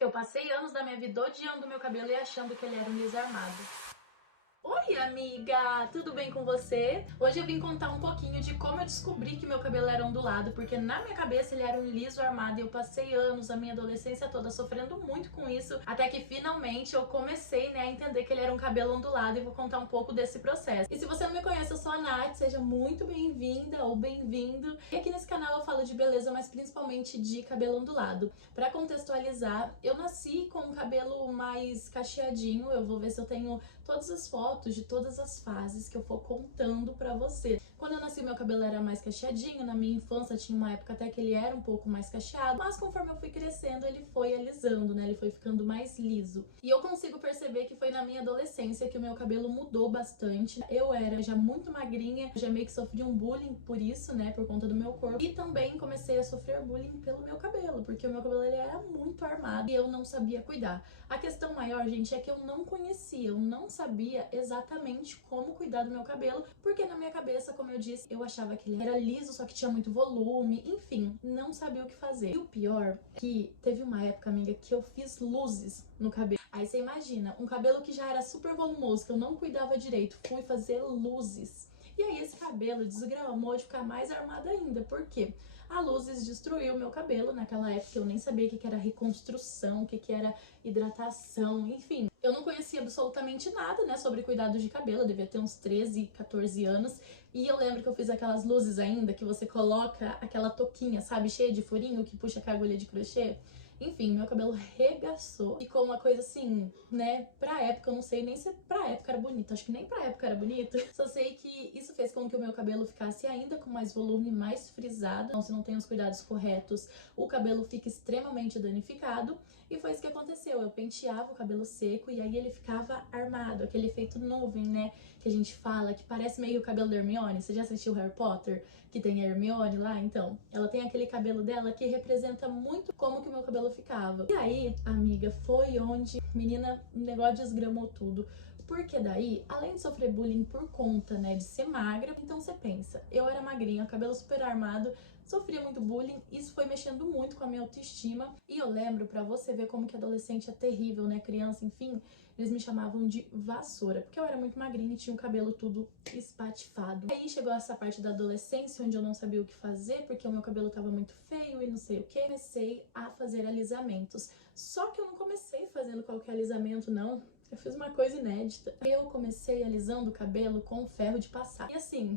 Eu passei anos da minha vida odiando meu cabelo e achando que ele era um liso armado. Oi, amiga! Tudo bem com você? Hoje eu vim contar um pouquinho de como eu descobri que meu cabelo era ondulado, porque na minha cabeça ele era um liso armado e eu passei anos, a minha adolescência toda, sofrendo muito com isso, até que finalmente eu comecei, né, a entender que ele era um cabelo ondulado e vou contar um pouco desse processo. E se você não me conhece, eu sou a Nath, seja muito bem-vinda ou bem-vindo. E aqui nesse canal eu falo de beleza, mas principalmente de cabelo ondulado. Pra contextualizar, eu nasci com um cabelo mais cacheadinho, eu vou ver se eu tenho todas as fotos de todas as fases que eu for contando pra você. Quando eu nasci, meu cabelo era mais cacheadinho, na minha infância tinha uma época até que ele era um pouco mais cacheado, mas conforme eu fui crescendo, ele foi alisando, né? Ele foi ficando mais liso. E eu consigo perceber que foi na minha adolescência que o meu cabelo mudou bastante. Eu era já muito magrinha, já meio que sofri um bullying por isso, né? Por conta do meu corpo. E também comecei a sofrer bullying pelo meu cabelo, porque o meu cabelo ele era muito armado e eu não sabia cuidar. A questão maior, gente, é que eu não conhecia, eu não sabia exatamente como cuidar do meu cabelo, porque na minha cabeça, como eu disse, eu achava que ele era liso, só que tinha muito volume, enfim, não sabia o que fazer. E o pior é que teve uma época, amiga, que eu fiz luzes no cabelo. Aí você imagina, um cabelo que já era super volumoso, que eu não cuidava direito, fui fazer luzes. E aí esse cabelo desgramou de ficar mais armado ainda. Por quê? A Luzes destruiu meu cabelo naquela época. Eu nem sabia o que era reconstrução, o que era hidratação, enfim. Eu não conhecia absolutamente nada, né, sobre cuidados de cabelo. Eu devia ter uns 13, 14 anos. E eu lembro que eu fiz aquelas luzes ainda, que você coloca aquela touquinha, sabe, cheia de furinho, que puxa com a agulha de crochê. Enfim, meu cabelo regaçou. Ficou uma coisa assim, né, pra época, eu não sei nem se pra época era bonito. Acho que nem pra época era bonito. Só sei que isso fez com que o meu cabelo ficasse ainda com mais volume, mais frisado. Então, se não tem os cuidados corretos, o cabelo fica extremamente danificado. E foi isso que aconteceu. Eu penteava o cabelo seco e aí ele ficava armado. Aquele efeito nuvem, né, que a gente fala, que parece meio o cabelo da Hermione. Você já assistiu Harry Potter? Que tem a Hermione lá? Então, ela tem aquele cabelo dela que representa muito como que o meu cabelo ficava. E aí, amiga, foi onde, menina, o negócio desgramou tudo. Porque daí, além de sofrer bullying por conta, né, de ser magra, então você pensa, eu era magrinha, cabelo super armado, sofria muito bullying, isso foi mexendo muito com a minha autoestima. E eu lembro, pra você ver como que adolescente é terrível, né, criança, enfim, eles me chamavam de vassoura, porque eu era muito magrinha e tinha o cabelo tudo espatifado. Aí chegou essa parte da adolescência, onde eu não sabia o que fazer, porque o meu cabelo tava muito feio e não sei o que. Comecei a fazer alisamentos. Só que eu não comecei fazendo qualquer alisamento, não. Eu fiz uma coisa inédita. Eu comecei alisando o cabelo com ferro de passar. E assim,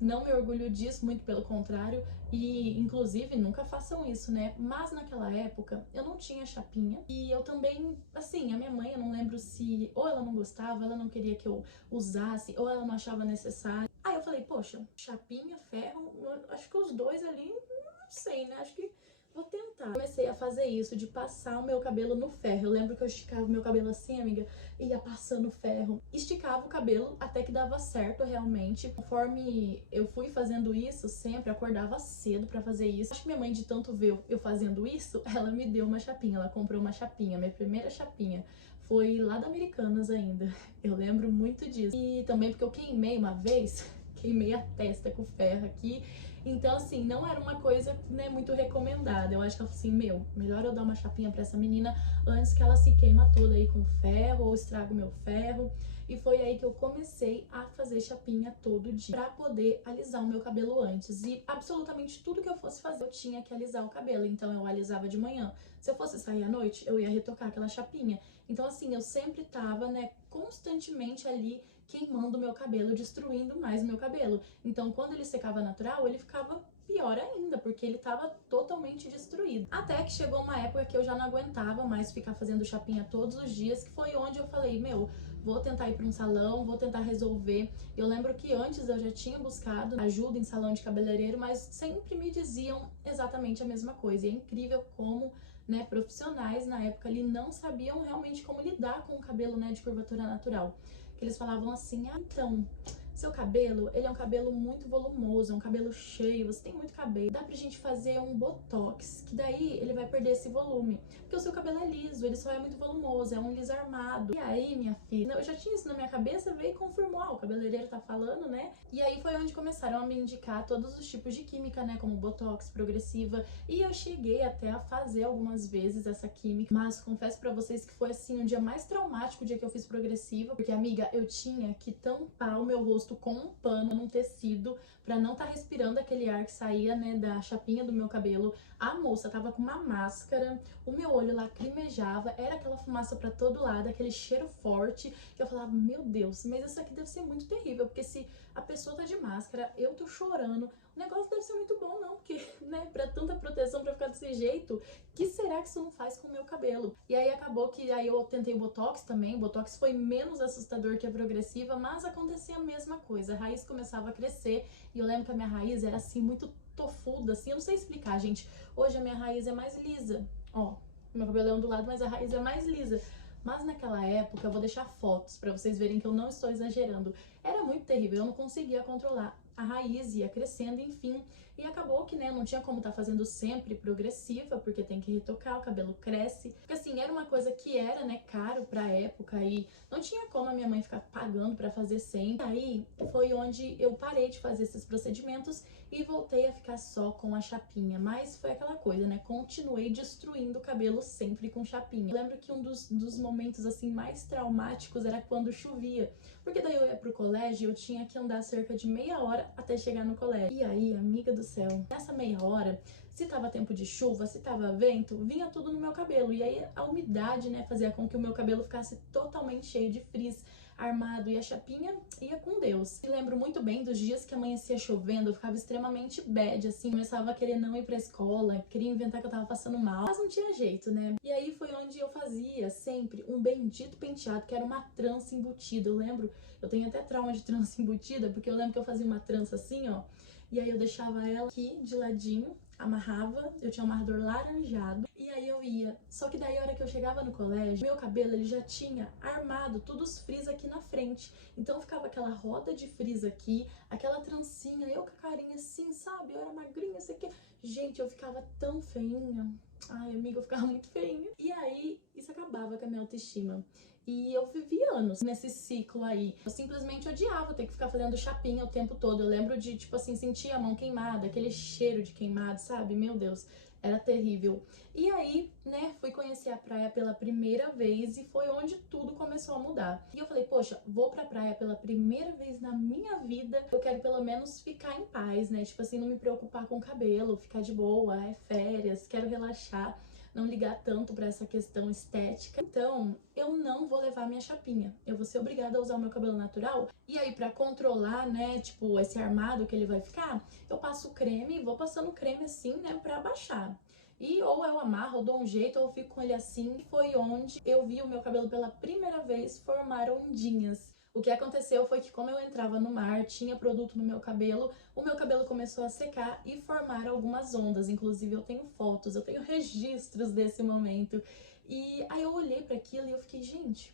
não me orgulho disso, muito pelo contrário, e inclusive nunca façam isso, né? Mas naquela época eu não tinha chapinha e eu também, assim, a minha mãe, eu não lembro se ou ela não gostava, ela não queria que eu usasse, ou ela não achava necessário. Aí eu falei, poxa, chapinha, ferro, acho que os dois ali, não sei, né? Acho que vou tentar. Comecei a fazer isso, de passar o meu cabelo no ferro. Eu lembro que eu esticava o meu cabelo assim, amiga, e ia passando ferro. Esticava o cabelo até que dava certo, realmente. Conforme eu fui fazendo isso, sempre acordava cedo pra fazer isso. Acho que minha mãe, de tanto ver eu fazendo isso, ela me deu uma chapinha. Ela comprou uma chapinha, minha primeira chapinha. Foi lá da Americanas ainda. Eu lembro muito disso. E também porque eu queimei uma vez, queimei a testa com ferro aqui. Então, assim, não era uma coisa, né, muito recomendada. Eu acho que ela falou assim, meu, melhor eu dar uma chapinha pra essa menina antes que ela se queima toda aí com ferro ou estraga o meu ferro. E foi aí que eu comecei a fazer chapinha todo dia pra poder alisar o meu cabelo antes. E absolutamente tudo que eu fosse fazer, eu tinha que alisar o cabelo. Então eu alisava de manhã. Se eu fosse sair à noite, eu ia retocar aquela chapinha. Então, assim, eu sempre tava, né, constantemente ali queimando o meu cabelo, destruindo mais o meu cabelo. Então, quando ele secava natural, ele ficava pior ainda, porque ele tava totalmente destruído. Até que chegou uma época que eu já não aguentava mais ficar fazendo chapinha todos os dias, que foi onde eu falei, meu, vou tentar ir para um salão, vou tentar resolver. Eu lembro que antes eu já tinha buscado ajuda em salão de cabeleireiro, mas sempre me diziam exatamente a mesma coisa. E é incrível como, né, profissionais na época ali não sabiam realmente como lidar com o cabelo, né, de curvatura natural. Que eles falavam assim, ah, então, Seu cabelo, ele é um cabelo muito volumoso, é um cabelo cheio, você tem muito cabelo. Dá pra gente fazer um botox, que daí ele vai perder esse volume. Porque o seu cabelo é liso, ele só é muito volumoso, é um liso armado. E aí, minha filha, eu já tinha isso na minha cabeça, veio e confirmou, o cabeleireiro tá falando, né? E aí foi onde começaram a me indicar todos os tipos de química, né? Como botox, progressiva. E eu cheguei até a fazer algumas vezes essa química, mas confesso pra vocês que foi assim o dia mais traumático, o dia que eu fiz progressiva, porque amiga, eu tinha que tampar o meu rosto com um pano num tecido pra não tá respirando aquele ar que saía, né, da chapinha do meu cabelo. A moça tava com uma máscara, o meu olho lacrimejava, era aquela fumaça pra todo lado, aquele cheiro forte, que eu falava, meu Deus, mas isso aqui deve ser muito terrível, porque se a pessoa tá de máscara, eu tô chorando, o negócio deve ser muito bom não, porque, né, pra tanta proteção pra ficar desse jeito, que será que isso não faz com o meu cabelo? E aí acabou que aí eu tentei o Botox também, o Botox foi menos assustador que a progressiva, mas acontecia a mesma coisa, a raiz começava a crescer, e eu lembro que a minha raiz era assim, muito tofuda, assim, eu não sei explicar, gente. Hoje a minha raiz é mais lisa, ó, meu cabelo é ondulado, mas a raiz é mais lisa. Mas naquela época, eu vou deixar fotos pra vocês verem que eu não estou exagerando. Era muito terrível, eu não conseguia controlar. A raiz ia crescendo, enfim. E acabou que, né, não tinha como estar fazendo sempre progressiva, porque tem que retocar, o cabelo cresce. Porque assim, era uma coisa que era, né, caro pra época e não tinha como a minha mãe ficar pagando pra fazer sempre. Aí foi onde eu parei de fazer esses procedimentos e voltei a ficar só com a chapinha. Mas foi aquela coisa, né, continuei destruindo o cabelo sempre com chapinha. Eu lembro que um dos momentos, assim, mais traumáticos era quando chovia. Porque daí eu ia pro colégio e eu tinha que andar cerca de meia hora até chegar no colégio. E aí, amiga do céu, nessa meia hora, se tava tempo de chuva, se tava vento, vinha tudo no meu cabelo. E aí a umidade, né, fazia com que o meu cabelo ficasse totalmente cheio de frizz, armado, e a chapinha ia com Deus. Me lembro muito bem dos dias que amanhecia chovendo, eu ficava extremamente bad, assim, começava a querer não ir pra escola, queria inventar que eu tava passando mal, mas não tinha jeito, né? E aí foi onde eu fazia sempre um bendito penteado, que era uma trança embutida. Eu lembro, eu tenho até trauma de trança embutida, porque eu lembro que eu fazia uma trança assim, ó, e aí eu deixava ela aqui de ladinho, amarrava, eu tinha um amarrador laranjado, e aí eu ia. Só que daí a hora que eu chegava no colégio, meu cabelo ele já tinha armado todos os frizz aqui na frente. Então ficava aquela roda de frizz aqui, aquela trancinha, eu com a carinha assim, sabe? Eu era magrinha, sei que. Gente, eu ficava tão feinha. Ai, amiga, eu ficava muito feinha. E aí, isso acabava com a minha autoestima. E eu vivi anos nesse ciclo aí. Eu simplesmente odiava ter que ficar fazendo chapinha o tempo todo. Eu lembro de, tipo assim, sentir a mão queimada, aquele cheiro de queimado, sabe? Meu Deus, era terrível. E aí, né, fui conhecer a praia pela primeira vez e foi onde tudo começou a mudar. E eu falei, poxa, vou pra praia pela primeira vez na minha vida, eu quero pelo menos ficar em paz, né? Tipo assim, não me preocupar com o cabelo, ficar de boa, é férias, quero relaxar, não ligar tanto pra essa questão estética. Então, eu não vou levar minha chapinha. Eu vou ser obrigada a usar o meu cabelo natural. E aí, pra controlar, né, tipo, esse armado que ele vai ficar, eu passo creme e vou passando creme assim, né, pra baixar. E ou eu amarro, ou dou um jeito, ou eu fico com ele assim. Foi onde eu vi o meu cabelo pela primeira vez formar ondinhas. O que aconteceu foi que como eu entrava no mar, tinha produto no meu cabelo, o meu cabelo começou a secar e formar algumas ondas. Inclusive eu tenho fotos, eu tenho registros desse momento. E aí eu olhei para aquilo e eu fiquei, gente,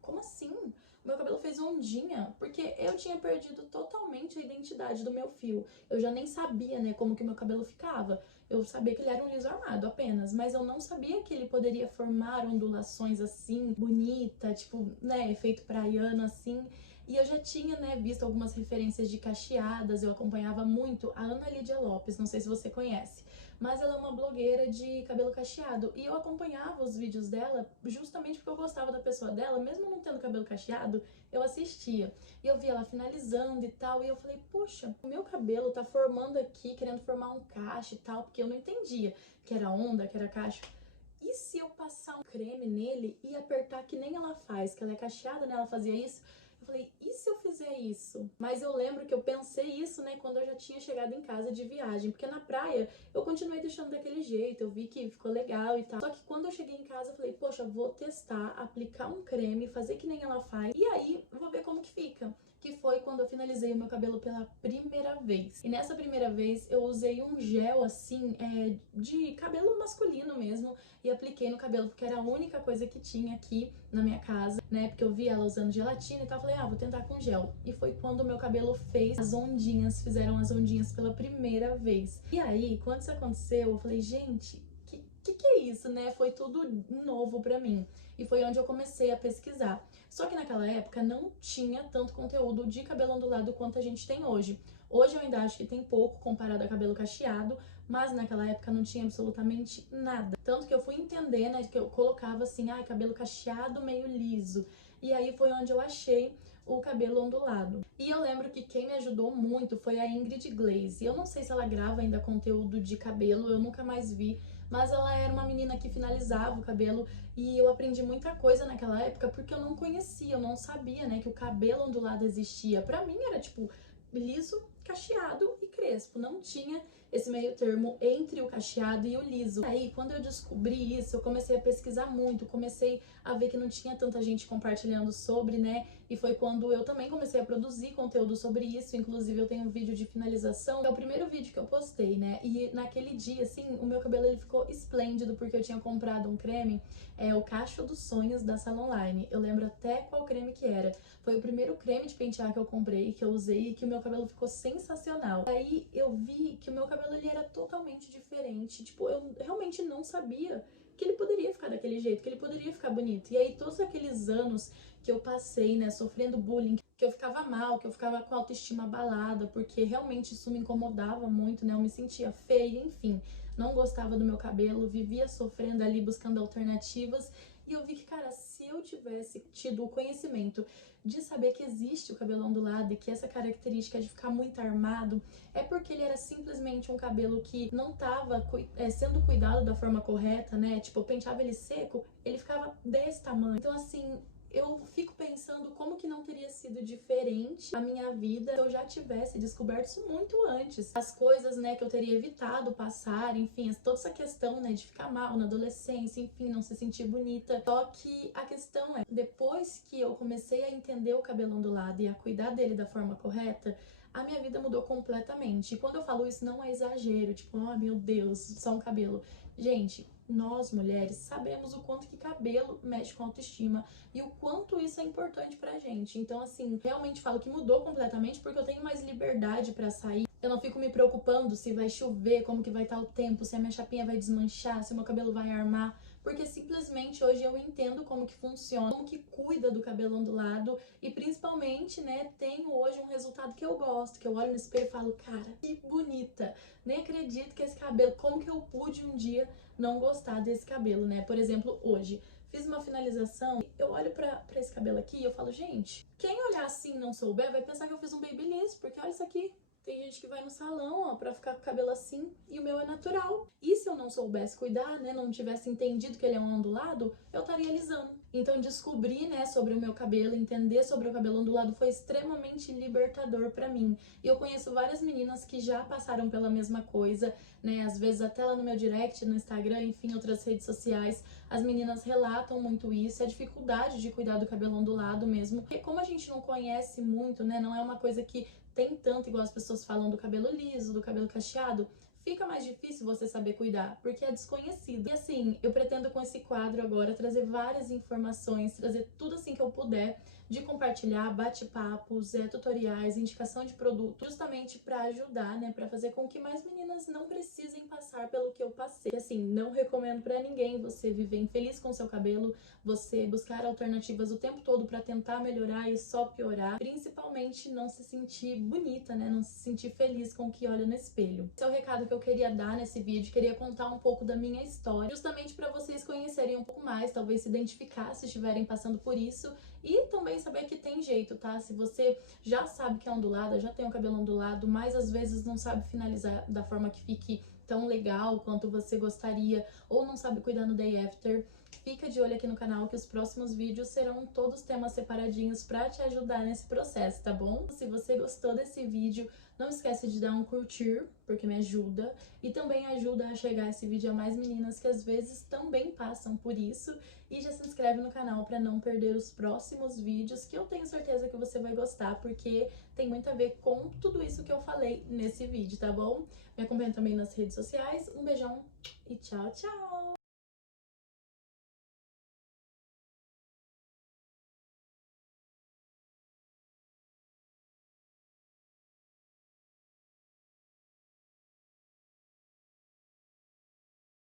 como assim? O meu cabelo fez ondinha, porque eu tinha perdido totalmente a identidade do meu fio. Eu já nem sabia, né, como que o meu cabelo ficava. Eu sabia que ele era um liso armado apenas, mas eu não sabia que ele poderia formar ondulações assim, bonita, tipo, né, efeito praiano assim. E eu já tinha, né, visto algumas referências de cacheadas, eu acompanhava muito a Ana Lídia Lopes, não sei se você conhece, mas ela é uma blogueira de cabelo cacheado e eu acompanhava os vídeos dela justamente porque eu gostava da pessoa dela, mesmo não tendo cabelo cacheado, eu assistia. E eu via ela finalizando e tal, e eu falei, poxa, o meu cabelo tá formando aqui, querendo formar um cacho e tal, porque eu não entendia que era onda, que era cacho. E se eu passar um creme nele e apertar que nem ela faz, que ela é cacheada, né? Ela fazia isso. Eu falei, e se eu fizer isso? Mas eu lembro que eu pensei isso, né, quando eu já tinha chegado em casa de viagem, porque na praia eu continuei deixando daquele jeito, eu vi que ficou legal e tal. Só que quando eu cheguei em casa, eu falei, poxa, vou testar, aplicar um creme, fazer que nem ela faz, e aí eu vou ver como que fica. que foi quando eu finalizei o meu cabelo pela primeira vez. E nessa primeira vez eu usei um gel assim, de cabelo masculino mesmo, e apliquei no cabelo porque era a única coisa que tinha aqui na minha casa, né? Porque eu vi ela usando gelatina e tal, falei, vou tentar com gel. E foi quando o meu cabelo fizeram as ondinhas pela primeira vez. E aí, quando isso aconteceu, eu falei, gente, que é isso, né? Foi tudo novo pra mim. E foi onde eu comecei a pesquisar. Só que naquela época não tinha tanto conteúdo de cabelo ondulado quanto a gente tem hoje. Hoje eu ainda acho que tem pouco comparado a cabelo cacheado, mas naquela época não tinha absolutamente nada. Tanto que eu fui entender, né, que eu colocava assim, cabelo cacheado meio liso. E aí foi onde eu achei o cabelo ondulado. E eu lembro que quem me ajudou muito foi a Ingrid Glaze. Eu não sei se ela grava ainda conteúdo de cabelo, eu nunca mais vi, mas ela era uma menina que finalizava o cabelo e eu aprendi muita coisa naquela época porque eu não conhecia, eu não sabia, né, que o cabelo ondulado existia. Pra mim era tipo liso, cacheado e crespo, não tinha esse meio termo entre o cacheado e o liso. Aí, quando eu descobri isso, eu comecei a pesquisar muito, comecei a ver que não tinha tanta gente compartilhando sobre, né? E foi quando eu também comecei a produzir conteúdo sobre isso. Inclusive, eu tenho um vídeo de finalização, que é o primeiro vídeo que eu postei, né? E naquele dia, assim, o meu cabelo ele ficou esplêndido, porque eu tinha comprado um creme, o Cacho dos Sonhos da Salon Line. Eu lembro até qual creme que era. Foi o primeiro creme de pentear que eu comprei, que eu usei, e que o meu cabelo ficou sensacional. Aí eu vi que o meu cabelo ele era totalmente diferente. Tipo, eu realmente não sabia que ele poderia ficar daquele jeito, que ele poderia ficar bonito. E aí todos aqueles anos que eu passei, né, sofrendo bullying, que eu ficava mal, que eu ficava com a autoestima abalada, porque realmente isso me incomodava muito, né? Eu me sentia feia, enfim, não gostava do meu cabelo, vivia sofrendo ali, buscando alternativas. E eu vi que, cara, se eu tivesse tido o conhecimento de saber que existe o cabelo ondulado e que essa característica de ficar muito armado é porque ele era simplesmente um cabelo que não estava sendo cuidado da forma correta, né? Tipo, eu penteava ele seco, ele ficava desse tamanho. Então, assim, eu fico pensando como que não teria sido diferente a minha vida se eu já tivesse descoberto isso muito antes. As coisas, né, que eu teria evitado passar, enfim, toda essa questão, né, de ficar mal na adolescência, enfim, não se sentir bonita. Só que a questão é, depois que eu comecei a entender o cabelo ondulado e a cuidar dele da forma correta, a minha vida mudou completamente. E quando eu falo isso, não é exagero, tipo, meu Deus, só um cabelo. Gente, nós mulheres sabemos o quanto que cabelo mexe com a autoestima e o quanto isso é importante pra gente. Então, assim, realmente falo que mudou completamente porque eu tenho mais liberdade pra sair. Eu não fico me preocupando se vai chover, como que vai estar o tempo, se a minha chapinha vai desmanchar, se o meu cabelo vai armar, porque simplesmente hoje eu entendo como que funciona, como que cuida do cabelo ondulado e principalmente, né, tenho hoje um resultado que eu gosto, que eu olho no espelho e falo, cara, que bonita, nem acredito que esse cabelo, como que eu pude um dia não gostar desse cabelo, né? Por exemplo, hoje fiz uma finalização, eu olho pra esse cabelo aqui e eu falo, gente, quem olhar assim e não souber vai pensar que eu fiz um babyliss, porque olha isso aqui. Tem gente que vai no salão, ó, pra ficar com o cabelo assim, e o meu é natural. E se eu não soubesse cuidar, né, não tivesse entendido que ele é um ondulado, eu estaria alisando. Então descobrir, né, sobre o meu cabelo, entender sobre o cabelo ondulado foi extremamente libertador pra mim. E eu conheço várias meninas que já passaram pela mesma coisa, né, às vezes até lá no meu direct, no Instagram, enfim, outras redes sociais, as meninas relatam muito isso, a dificuldade de cuidar do cabelo ondulado mesmo. Porque como a gente não conhece muito, né, não é uma coisa que tem tanto, igual as pessoas falam do cabelo liso, do cabelo cacheado, fica mais difícil você saber cuidar, porque é desconhecido. E assim, eu pretendo com esse quadro agora trazer várias informações, trazer tudo assim que eu puder, de compartilhar bate-papos, tutoriais, indicação de produto, justamente para ajudar, né, para fazer com que mais meninas não precisem passar pelo que eu passei. E assim, não recomendo para ninguém você viver infeliz com seu cabelo, você buscar alternativas o tempo todo para tentar melhorar e só piorar, principalmente não se sentir bonita, né, não se sentir feliz com o que olha no espelho. Esse é o recado que eu queria dar nesse vídeo, queria contar um pouco da minha história, justamente para vocês conhecerem um pouco mais, talvez se identificar se estiverem passando por isso, e também saber que tem jeito, tá? Se você já sabe que é ondulada, já tem o cabelo ondulado, mas às vezes não sabe finalizar da forma que fique tão legal quanto você gostaria, ou não sabe cuidar no day after, fica de olho aqui no canal que os próximos vídeos serão todos temas separadinhos pra te ajudar nesse processo, tá bom? Se você gostou desse vídeo, não esquece de dar um curtir, porque me ajuda, e também ajuda a chegar esse vídeo a mais meninas que às vezes também passam por isso, e já se inscreve no canal pra não perder os próximos vídeos, que eu tenho certeza que você vai gostar, porque tem muito a ver com tudo isso que eu falei nesse vídeo, tá bom? Me acompanha também nas redes sociais, um beijão e tchau, tchau!